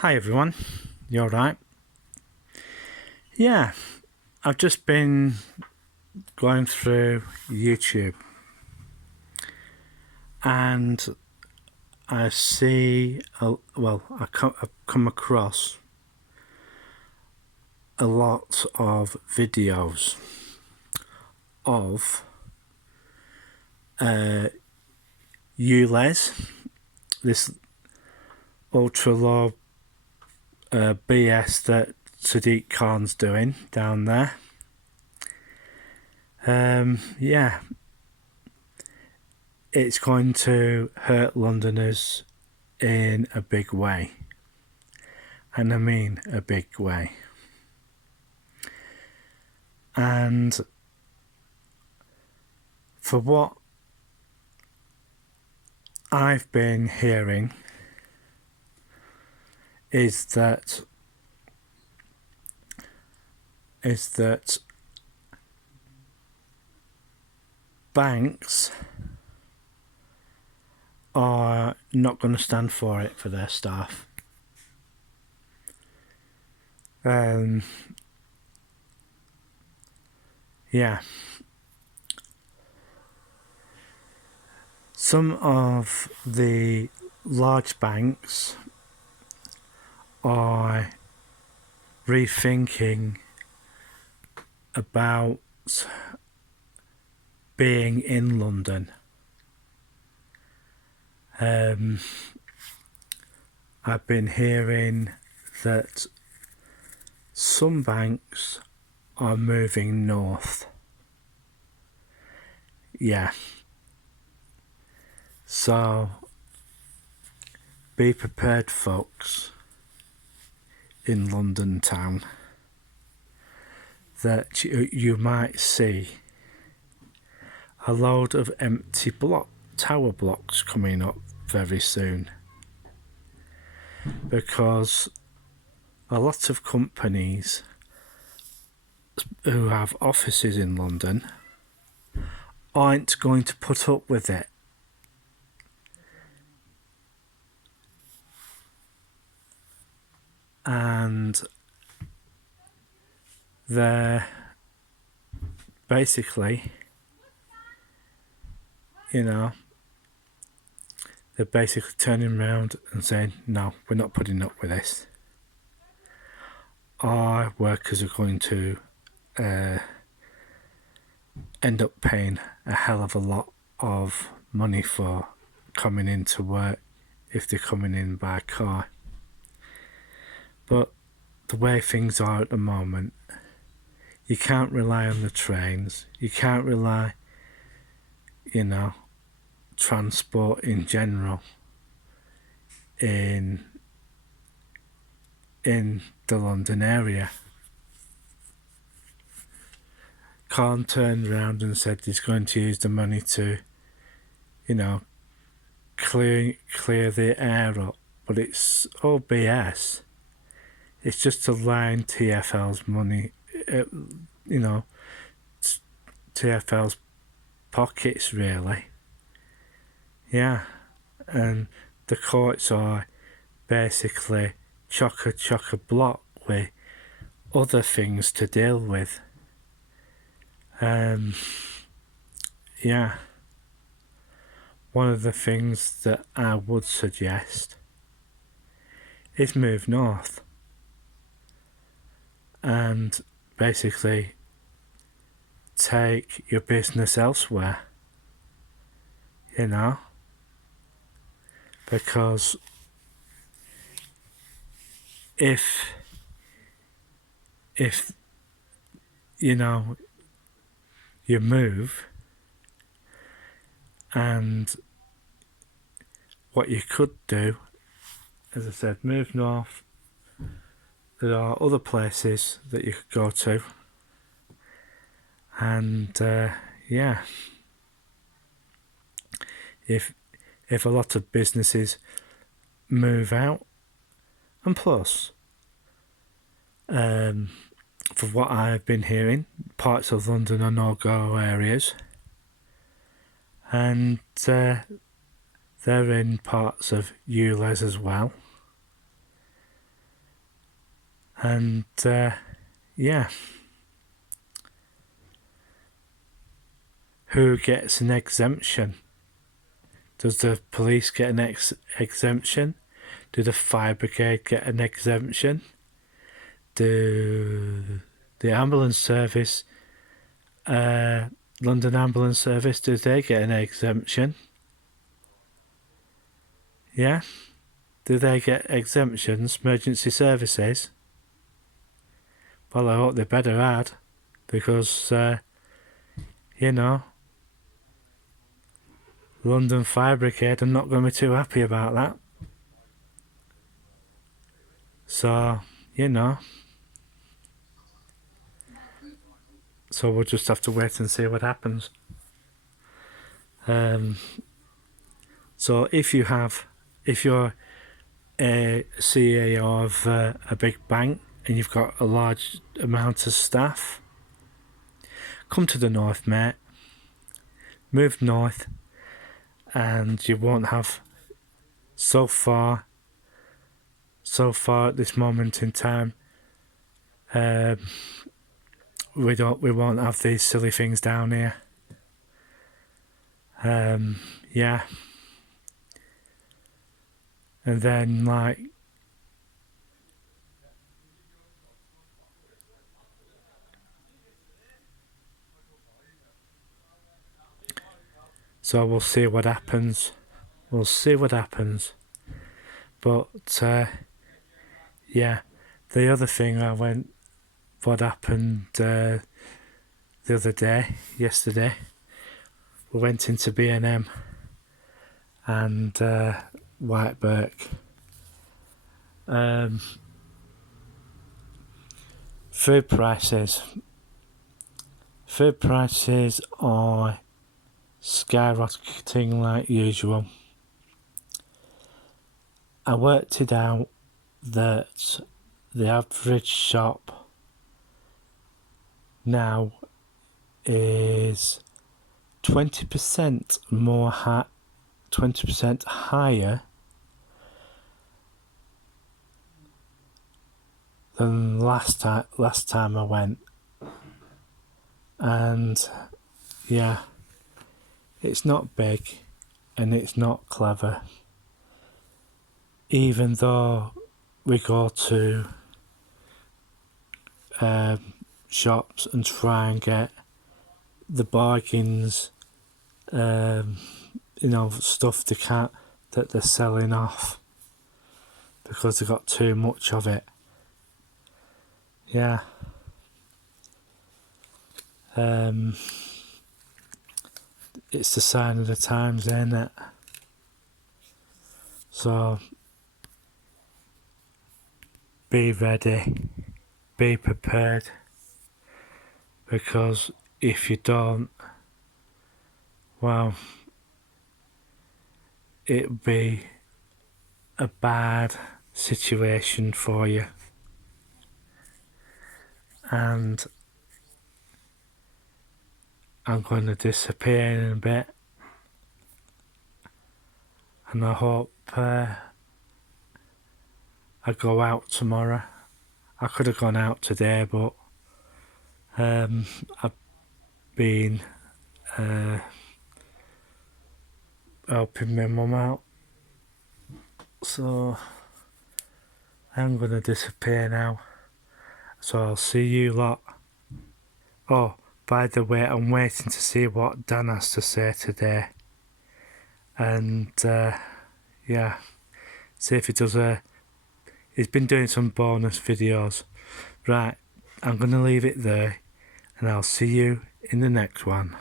Hi everyone, you alright? Yeah, I've just been going through YouTube and I've come across a lot of videos of ULEZ, this ultra low BS that Sadiq Khan's doing down there. Yeah, it's going to hurt Londoners in a big way. And I mean a big way. And for what I've been hearing is that banks are not going to stand for it for their staff. Yeah. Some of the large banks are rethinking about being in London. I've been hearing that some banks are moving north. Yeah. So be prepared, folks, in London town, that you might see a load of empty tower blocks coming up very soon, because a lot of companies who have offices in London aren't going to put up with it. And they're basically, they're basically turning around and saying, no, we're not putting up with this. Our workers are going to end up paying a hell of a lot of money for coming into work if they're coming in by car. But the way things are at the moment, you can't rely on the trains, you can't rely, transport in general in the London area. Khan turned around and said he's going to use the money to, clear the air up, but it's all BS. It's just to line TfL's money, TfL's pockets, really. Yeah, and the courts are basically chock-a-block with other things to deal with. Yeah. One of the things that I would suggest is move north and basically take your business elsewhere, because if you move, and what you could do, as I said, move north. There are other places that you could go to, and if a lot of businesses move out, and plus, for what I've been hearing, parts of London are no-go areas, and they're in parts of ULEZ as well. And yeah, who gets an exemption? Does the police get an exemption? Do the fire brigade get an exemption? Do the ambulance service, London Ambulance Service, do they get an exemption? Yeah? Do they get exemptions, emergency services? Well, I hope they better add, because, you know, London Fire Brigade are not going to be too happy about that. So, you know, so we'll just have to wait and see what happens. So if you're a CEO of a big bank and you've got a large amount of staff, come to the north, mate. Move north, and you won't have so far at this moment in time. We won't have these silly things down here. Yeah. And then, like, so we'll see what happens. But, yeah, the other thing what happened the other day, yesterday, we went into B&M and White Birk. Food prices are skyrocketing like usual. I worked it out that the average shop now is 20% more 20% higher than last time I went. And yeah, it's not big and it's not clever. Even though we go to shops and try and get the bargains, stuff that they're selling off because they've got too much of it. Yeah. It's the sign of the times, ain't it? So be ready, be prepared, because if you don't, well, it'll be a bad situation for you. And I'm going to disappear in a bit, and I hope I go out tomorrow. I could have gone out today, but I've been helping my mum out, so I'm going to disappear now. So I'll see you lot. Oh, by the way, I'm waiting to see what Dan has to say today. And yeah, see if he does he's been doing some bonus videos. Right, I'm going to leave it there, and I'll see you in the next one.